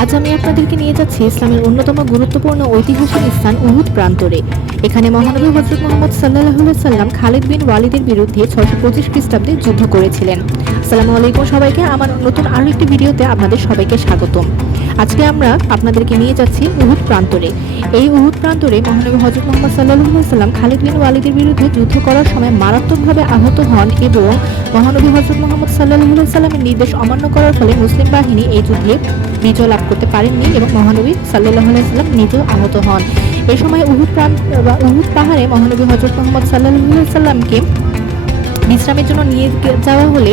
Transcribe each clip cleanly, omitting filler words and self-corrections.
আজ আমি আপনাদেরকে নিয়ে যাচ্ছি ইসলামের অন্যতম গুরুত্বপূর্ণ ঐতিহাসিক স্থান উহুদ প্রান্তরে। এখানে মহানবী হযরত মুহাম্মদ সাল্লাল্লাহু আলাইহি সাল্লাম খালিদ বিন ওয়ালিদের বিরুদ্ধে 625 খ্রিস্টাব্দে যুদ্ধ করেছিলেন। আসসালামু আলাইকুম সবাইকে, আমার নতুন আরও একটি ভিডিওতে আপনাদের সবাইকে স্বাগতম। আজকে আমরা আপনাদেরকে নিয়ে যাচ্ছি উহুদ প্রান্তরে। এই উহুদ প্রান্তরে মহানবী হযরত মুহাম্মদ সাল্লাল্লাহু আলাইহি সাল্লাম খালিদ বিন ওয়ালিদের বিরুদ্ধে যুদ্ধ করার সময় মারাত্মকভাবে আহত হন এবং মহানবী হযরত মুহাম্মদ সাল্লাল্লাহু আলাইহি সাল্লামের নির্দেশ অমান্য করার ফলে মুসলিম বাহিনী এই যুদ্ধে বিজয় লাভ করতে পারেননি এবং মহানবী সাল্লাল্লাহু আলাইহি সাল্লাম নিজেও আহত হন। এই সময় উহুদ পাহাড়ে মহানবী হযরত মুহাম্মদ সাল্লাল্লাহু আলাইহি সাল্লামকে বিশ্রামের জন্য নিয়ে যাওয়া হলে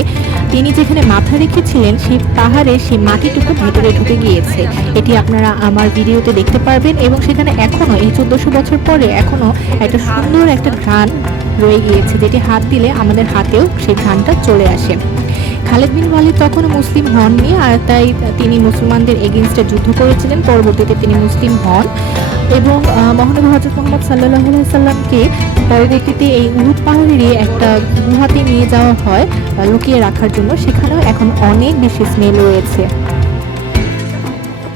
তিনি যেখানে মাথা রেখেছিলেন সেই পাহাড়ে সেই মাটিটুকু ভেতরে ঢুকে গিয়েছে। এটি আপনারা আমার ভিডিওতে দেখতে পারবেন এবং সেখানে এখনো এই 1400 বছর পরে এখনো একটা সুন্দর একটা ঘ্রাণ রয়ে গিয়েছে, যেটি হাত দিলে আমাদের হাতেও সেই ঘ্রাণটা চলে আসে। খালিদ বিন ওয়ালিদ তখনও মুসলিম হননি, আর তাই তিনি মুসলমানদের এগেইনস্টে যুদ্ধ করেছিলেন। পরবর্তীতে তিনি মুসলিম হন এবং মহানবী হযরত মুহাম্মদ সাল্লাল্লাহু আলাইহি সাল্লামকে পরবর্তীতে এই উহুদ পাহাড়েরই একটা গুহাতে নিয়ে যাওয়া হয় লুকিয়ে রাখার জন্য। সেখানেও এখন অনেক বেশি স্মেল রয়েছে।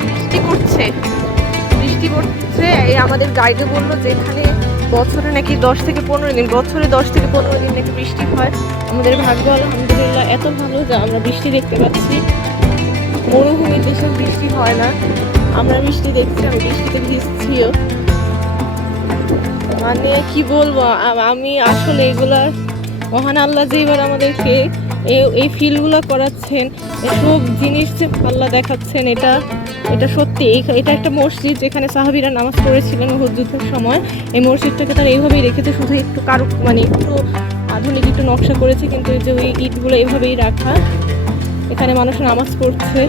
বৃষ্টি পড়ছে। এই আমাদের গাইডে বললো যে এখানে বছরে নাকি 10 থেকে 15 দিন নাকি বৃষ্টি হয়। আমাদের ভাগ্য আলহামদুলিল্লাহ এত ভালো যে আমরা বৃষ্টি দেখতে পাচ্ছি। মরুভূমির দেশে বৃষ্টি হয় না, আমরা বৃষ্টি দেখছি, আমি বৃষ্টিতে ভিজছিও। মানে কি বলবো, আমি আসলে এগুলার মহান আল্লাহ যে এবার আমাদেরকে এই ফিলগুলো করাচ্ছেন, এসব জিনিস যে আল্লাহ দেখাচ্ছেন, এটা সত্যি। এটা একটা মসজিদ যেখানে সাহাবীরা নামাজ পড়েছিলেন উহুদ যুদ্ধের সময়। এই মসজিদটাকে তারা এইভাবেই রেখেছে, শুধু একটু মানে একটু আধুনিক একটু নকশা করেছে, কিন্তু এই যে ওই ইটগুলো এইভাবেই রাখা। এখানে মানুষ নামাজ পড়ছে।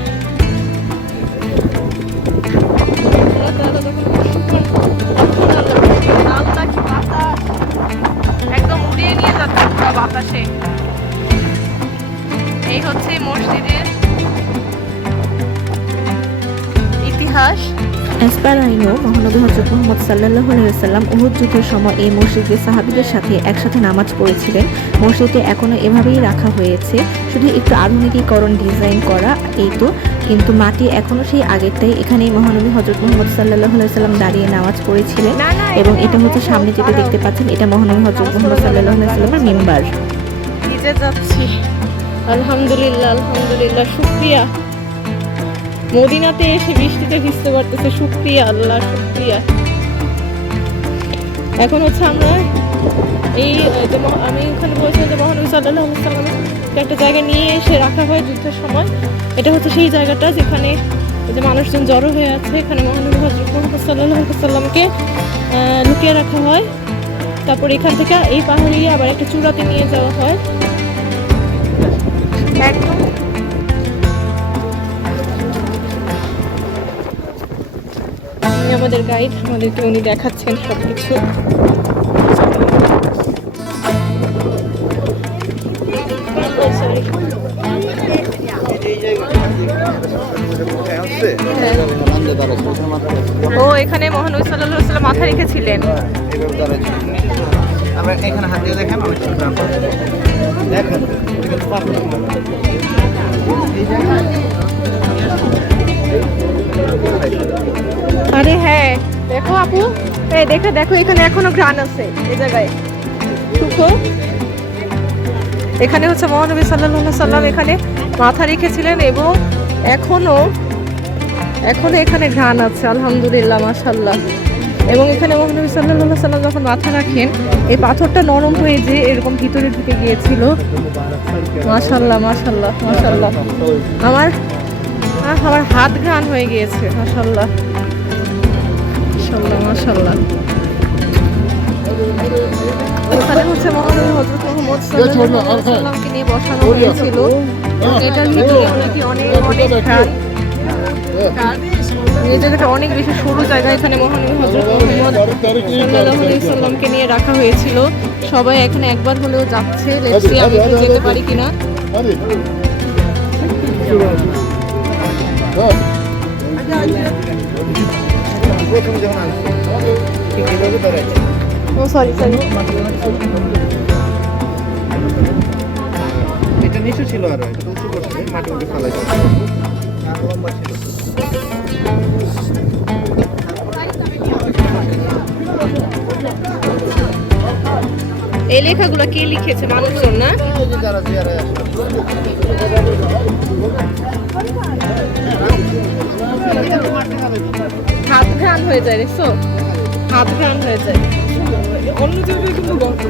একদম উড়িয়ে নিয়ে যাচ্ছে পুরো বাতাসে। এই হচ্ছে মসজিদের ইতিহাস। As per I know, মহানবী হযরত মুহাম্মদ সাল্লাল্লাহু আলাইহি ওয়াসাল্লাম উহুদ যুদ্ধের সময় এই মসজিদে সাহাবীদের সাথে একসাথে নামাজ পড়েছিলেন। মসজিদটি এখনো এভাবেই রাখা হয়েছে, শুধু একটু আধুনিকীকরণ ডিজাইন করা এই তো, কিন্তু মাটি এখনো সেই আগেরটাই। এখানে মহানবী হযরত মুহাম্মদ সাল্লাল্লাহু আলাইহি ওয়াসাল্লাম দাঁড়িয়ে নামাজ পড়েছিলেন এবং এটা হচ্ছে সামনে যেটা দেখতে পাচ্ছেন, এটা মহানবী হযরত মুহাম্মদ সাল্লাল্লাহু আলাইহি ওয়াসাল্লামের মিম্বার। ভিজে যাচ্ছি। আলহামদুলিল্লাহ, শুকরিয়া। মদিনাতে এসে বৃষ্টিতে ভিজতে পারতেছে, শুকরিয়া আল্লাহ, শুকরিয়া। এখন হচ্ছে আমরা আমি ওখানে বলছিলাম যে মহানবী সাল্লাল্লাহু আলাইহি ওয়াসাল্লামকে একটা জায়গায় নিয়ে এসে রাখা হয় যুদ্ধের সময়। এটা হচ্ছে সেই জায়গাটা যেখানে যে মানুষজন জড়ো হয়ে আছে। এখানে মহানবী হযরত মুহাম্মদ সাল্লাল্লাহু আলাইহি ওয়াসাল্লামকে লুকিয়ে রাখা হয়। তারপর এখান থেকে এই পাহাড়ে আবার একটা চূড়াতে নিয়ে যাওয়া হয়। একদম আমাদের গাইড, আমাদেরকে উনি দেখাচ্ছেন সবকিছু। ও এখানে মহানবী সাল্লাল্লাহু আলাইহি ওয়াসাল্লাম মাথা রেখেছিলেন। আমরা এখানে হাত দিয়ে দেখেন, দেখেন আরে হ্যাঁ, দেখো আপু, দেখো এখানে এখনো ঘ্রাণ আছে এই জায়গায়। এখানে হচ্ছে মহানবী সাল্লাল্লাহু আলাইহি ওয়াসাল্লাম এখানে মাথা রেখেছিলেন এবং এখনো এখানে ঘ্রাণ আছে। আলহামদুলিল্লাহ, মাশাআল্লাহ। এবং এখানে মহানবী সাল্লাল্লাহু আলাইহি ওয়াসাল্লাম যখন মাথা রাখেন, এই পাথরটা নরম হয়ে যে এরকম ভিতরে ঢুকে গিয়েছিল। মাশাআল্লাহ, আমার হাত ঘ্রাণ হয়ে গিয়েছে। মাশাআল্লাহ। ওখানে হচ্ছে মহানবী হযরত মুহাম্মদ সাল্লাল্লাহু আলাইহি ওয়াসাল্লামকে নিয়ে বসানো হয়েছিল। এটার ভিতরে নাকি অনেক ঘ্রাণ। এই জায়গাটা অনেক বেশি সরু জায়গা। এখানে মহানবী হযরত মুহাম্মদ সাল্লাল্লাহু আলাইহি ওয়াসাল্লামকে নিয়ে রাখা হয়েছিল। সবাই এখানে একবার হলেও যাচ্ছে। লেটস সি আমি একটু যেতে পারি কিনা। ও সরি নিচু ছিল আরো একটু উঁচু করছে মাটি মাটি ফেলাইছে আর লম্বা ছিল এই লেখাগুলো কে লিখেছে? মানুষজন না? এই যে যারা জিয়ারায় আসে হাত ঘ্রাণ হয়ে যায়, দেখছো? হাত ঘ্রাণ হয়ে যায়। অন্য জায়গায় কিন্তু গন্ধ